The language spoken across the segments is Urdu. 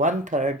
1/3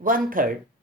1/3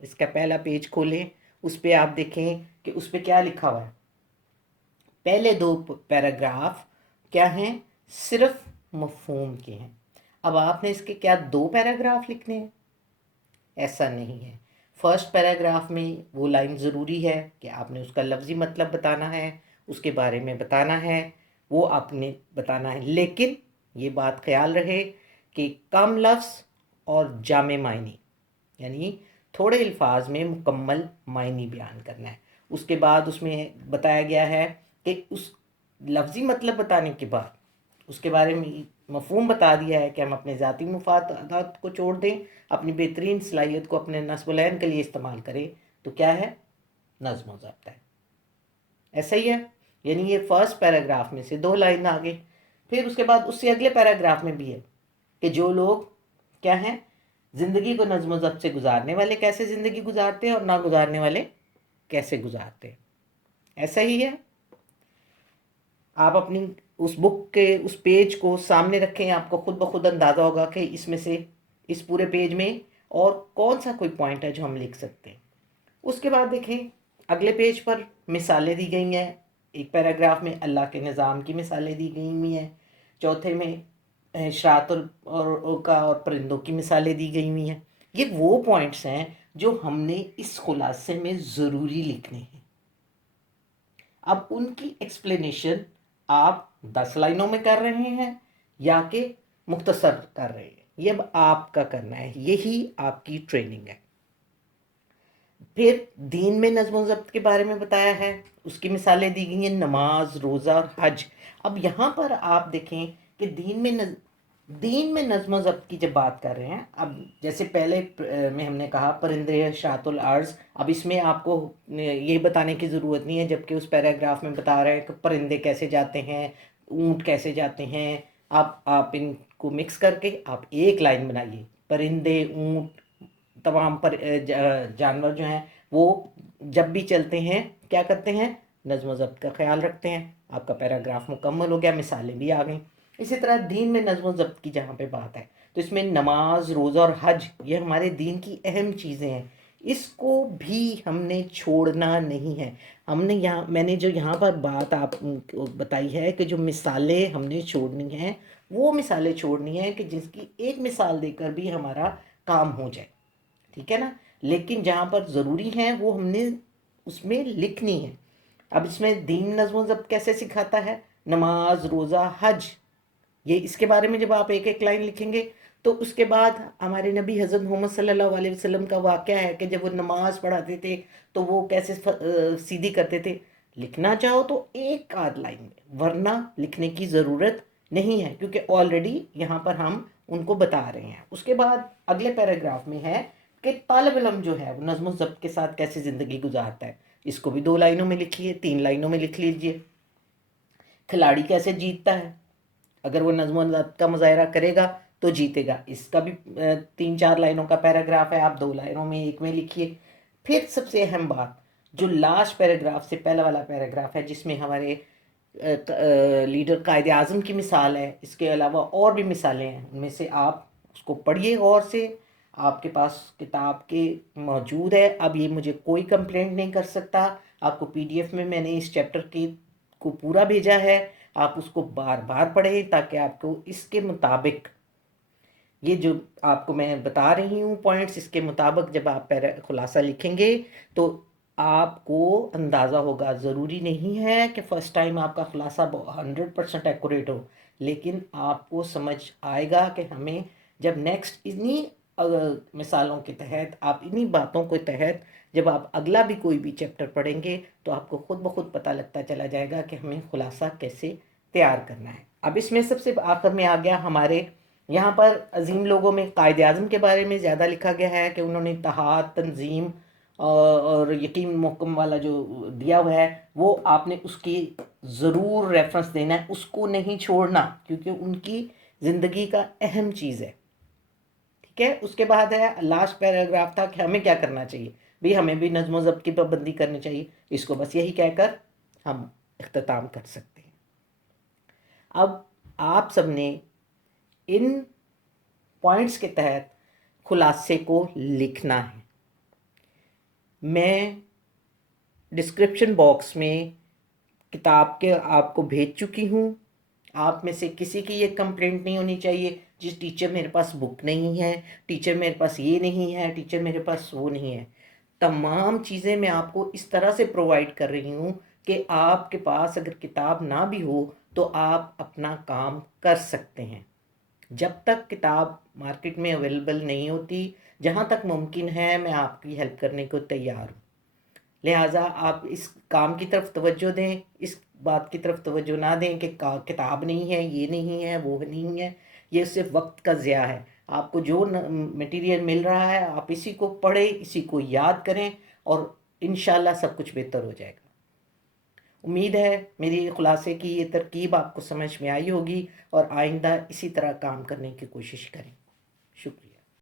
اس کا پہلا پیج کھولیں، اس پہ آپ دیکھیں کہ اس پہ کیا لکھا ہوا ہے. پہلے 2 پیراگراف کیا ہیں؟ صرف مفہوم کے ہیں. اب آپ نے اس کے کیا 2 پیراگراف لکھنے ہیں؟ ایسا نہیں ہے. فرسٹ پیراگراف میں وہ لائن ضروری ہے کہ آپ نے اس کا لفظی مطلب بتانا ہے، اس کے بارے میں بتانا ہے، وہ آپ نے بتانا ہے. لیکن یہ بات خیال رہے کہ کم لفظ اور جامع معنی، یعنی تھوڑے الفاظ میں مکمل معنی بیان کرنا ہے. اس کے بعد اس میں بتایا گیا ہے کہ اس لفظی مطلب بتانے کے بعد اس کے بارے میں مفہوم بتا دیا ہے کہ ہم اپنے ذاتی مفادات کو چھوڑ دیں، اپنی بہترین صلاحیت کو اپنے نصب العین کے لیے استعمال کریں. تو کیا ہے؟ نظم و ضبط ہے. ایسا ہی ہے. یعنی یہ فرسٹ پیراگراف میں سے 2 لائن آگے، پھر اس کے بعد اس سے اگلے پیراگراف میں بھی ہے کہ جو لوگ کیا ہیں، زندگی کو نظم و ضبط سے گزارنے والے کیسے زندگی گزارتے ہیں اور نہ گزارنے والے کیسے گزارتے ہیں. ایسا ہی ہے. آپ اپنی اس بک کے اس پیج کو سامنے رکھیں، آپ کو خود بخود اندازہ ہوگا کہ اس میں سے اس پورے پیج میں اور کون سا کوئی پوائنٹ ہے جو ہم لکھ سکتے ہیں. اس کے بعد دیکھیں اگلے پیج پر مثالیں دی گئی ہیں. ایک پیراگراف میں اللہ کے نظام کی مثالیں دی گئی ہوئی ہیں، چوتھے میں اشراط اور پرندوں کی مثالیں دی گئی ہوئی ہیں. یہ وہ پوائنٹس ہیں جو ہم نے اس خلاصے میں ضروری لکھنے ہیں. اب ان کی ایکسپلینیشن آپ 10 لائنوں میں کر رہے ہیں یا کہ مختصر کر رہے ہیں، یہ اب آپ کا کرنا ہے. یہی آپ کی ٹریننگ ہے. پھر دین میں نظم و ضبط کے بارے میں بتایا ہے، اس کی مثالیں دی گئی ہیں، نماز، روزہ اور حج. اب یہاں پر آپ دیکھیں کہ دین میں نظم و ضبط کی جب بات کر رہے ہیں، اب جیسے پہلے میں ہم نے کہا پرندے اشراط الارض، اب اس میں آپ کو یہ بتانے کی ضرورت نہیں ہے، جبکہ اس پیراگراف میں بتا رہے ہیں کہ پرندے کیسے جاتے ہیں، اونٹ کیسے جاتے ہیں. آپ ان کو مکس کر کے آپ ایک لائن بنائیے. پرندے، اونٹ، تمام جانور جو ہیں وہ جب بھی چلتے ہیں کیا کرتے ہیں؟ نظم و ضبط کا خیال رکھتے ہیں. آپ کا پیراگراف مکمل ہو گیا، مثالیں بھی آ گئیں. اسی طرح دین میں نظم و ضبط کی جہاں پہ بات ہے تو اس میں نماز، روزہ اور حج یہ ہمارے دین کی اہم چیزیں ہیں. اس کو بھی ہم نے چھوڑنا نہیں ہے. میں نے جو یہاں پر بات آپ کو بتائی ہے کہ جو مثالیں ہم نے چھوڑنی ہیں، وہ مثالیں چھوڑنی ہیں کہ جس کی ایک مثال دے کر بھی ہمارا کام ہو جائے. ٹھیک ہے نا؟ لیکن جہاں پر ضروری ہیں وہ ہم نے اس میں لکھنی ہے. اب اس میں دین نظم و ضبط کیسے سکھاتا ہے؟ نماز، روزہ، حج، یہ اس کے بارے میں جب آپ ایک ایک لائن لکھیں گے تو اس کے بعد ہمارے نبی حضرت محمد صلی اللہ علیہ وسلم کا واقعہ ہے کہ جب وہ نماز پڑھاتے تھے تو وہ کیسے سیدھی کرتے تھے. لکھنا چاہو تو ایک آدھ لائن میں، ورنہ لکھنے کی ضرورت نہیں ہے کیونکہ آلریڈی یہاں پر ہم ان کو بتا رہے ہیں. اس کے بعد اگلے پیراگراف میں ہے کہ طالب علم جو ہے وہ نظم و ضبط کے ساتھ کیسے زندگی گزارتا ہے. اس کو بھی 2 لائنوں میں لکھیے، 3 لائنوں میں لکھ لیجئے. کھلاڑی کیسے جیتتا ہے؟ اگر وہ نظم و ضبط کا مظاہرہ کرے گا تو جیتے گا. اس کا بھی 3-4 لائنوں کا پیراگراف ہے، آپ 2 لائنوں میں ایک میں لکھیے. پھر سب سے اہم بات جو لاسٹ پیراگراف سے پہلا والا پیراگراف ہے جس میں ہمارے لیڈر قائد اعظم کی مثال ہے، اس کے علاوہ اور بھی مثالیں ہیں، ان میں سے آپ اس کو پڑھیے غور سے. آپ کے پاس کتاب کے موجود ہے. اب یہ مجھے کوئی کمپلینٹ نہیں کر سکتا. آپ کو PDF میں نے اس چیپٹر کو پورا بھیجا ہے. آپ اس کو بار بار پڑھیں تاکہ آپ کو اس کے مطابق یہ جو آپ کو میں بتا رہی ہوں پوائنٹس، اس کے مطابق جب آپ خلاصہ لکھیں گے تو آپ کو اندازہ ہوگا. ضروری نہیں ہے کہ فرسٹ ٹائم آپ کا خلاصہ 100% ایکوریٹ ہو، لیکن آپ کو سمجھ آئے گا کہ ہمیں جب نیکسٹ انہی مثالوں کے تحت، آپ انہی باتوں کے تحت جب آپ اگلا بھی کوئی بھی چیپٹر پڑھیں گے تو آپ کو خود بخود پتہ لگتا چلا جائے گا کہ ہمیں خلاصہ کیسے تیار کرنا ہے. اب اس میں سب سے آخر میں آ گیا ہمارے یہاں پر عظیم لوگوں میں قائد اعظم کے بارے میں زیادہ لکھا گیا ہے کہ انہوں نے اتحاد، تنظیم اور یقین محکم والا جو دیا ہوا ہے وہ آپ نے اس کی ضرور ریفرنس دینا ہے، اس کو نہیں چھوڑنا کیونکہ ان کی زندگی کا اہم چیز ہے. ٹھیک ہے؟ اس کے بعد ہے لاسٹ پیراگراف تھا کہ ہمیں کیا کرنا چاہیے. بھی ہمیں بھی نظم و ضبط کی پابندی کرنی چاہیے. اس کو بس یہی کہہ کر ہم اختتام کر سکتے ہیں. اب آپ سب نے ان پوائنٹس کے تحت خلاصے کو لکھنا ہے۔ میں ڈسکرپشن باکس میں کتاب کے آپ کو بھیج چکی ہوں۔ آپ میں سے کسی کی یہ کمپلینٹ نہیں ہونی چاہیے جس ٹیچر میرے پاس بک نہیں ہے، ٹیچر میرے پاس یہ نہیں ہے، ٹیچر میرے پاس وہ نہیں ہے۔ تمام چیزیں میں آپ کو اس طرح سے پرووائڈ کر رہی ہوں کہ آپ کے پاس اگر کتاب نہ بھی ہو تو آپ اپنا کام کر سکتے ہیں۔ جب تک کتاب مارکیٹ میں اویلیبل نہیں ہوتی، جہاں تک ممکن ہے میں آپ کی ہیلپ کرنے کو تیار ہوں۔ لہٰذا آپ اس کام کی طرف توجہ دیں، اس بات کی طرف توجہ نہ دیں کہ کتاب نہیں ہے، یہ نہیں ہے، وہ نہیں ہے۔ یہ صرف وقت کا ضیاع ہے۔ آپ کو جو مٹیریل مل رہا ہے آپ اسی کو پڑھیں، اسی کو یاد کریں اور انشاءاللہ سب کچھ بہتر ہو جائے گا۔ امید ہے میری خلاصے کی یہ ترکیب آپ کو سمجھ میں آئی ہوگی اور آئندہ اسی طرح کام کرنے کی کوشش کریں۔ شکریہ۔